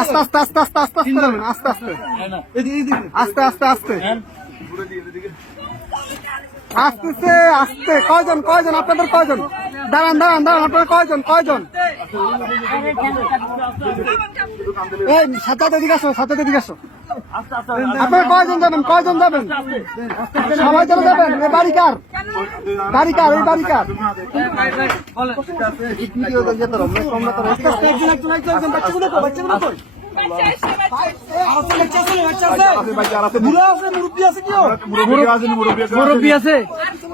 আস্তে আস্তে আস্তে আস্তে আস্তে আস্তে আস্তে আস্তে আস্তে কয়জন কয়জন আপনাদের কয়জন দাঁড়ান দাঁড়ান দাঁড়ান আপনাদের কয়জন কয়জন? এই সাথে এদিকে আসো সাথে এদিকে আসো। আপনারা কয়জন যাবেন কয়জন যাবেন? সবাই চলে যাবেন এই বাড়ি কার? বাড়ি কার এই বাড়ি কার? আস্তে আস্তে একজন একজন একজন একজন বাচ্চাগুলো কই বাচ্চাগুলো কই আছে বাচ্চা আছে বাচ্চা আছে। Baca আছে বুড়া আছে মুরব্বি আছে। মুরব্বি আছে।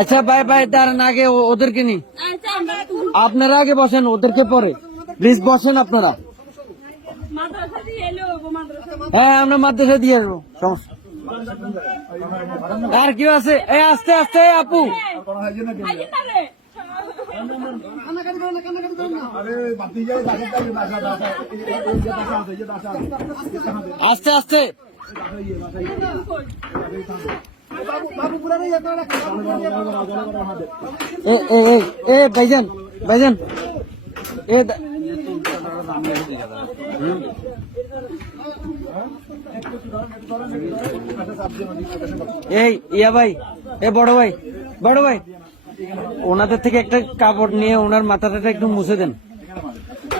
আচ্ছা ভাই ভাই, দাঁড়ান, আগে ওদেরকে নি আপনারা আগে বসেন, ওদেরকে পরে। প্লিজ বসেন আপনারা। হ্যাঁ আমরা মাদ্রাসা দিয়ে আসব সমস্যা আর কেউ আছে? এই, আস্তে আস্তে আপু। আস্তে আস্তে। এ ভাইজান ভাইজান। এ এই, ইয়া ভাই, এ বড় ভাই বড় ভাই। ওনাদের থেকে একটা কাপড় নিয়ে ওনার মাথাটা একটু মুছে দেন।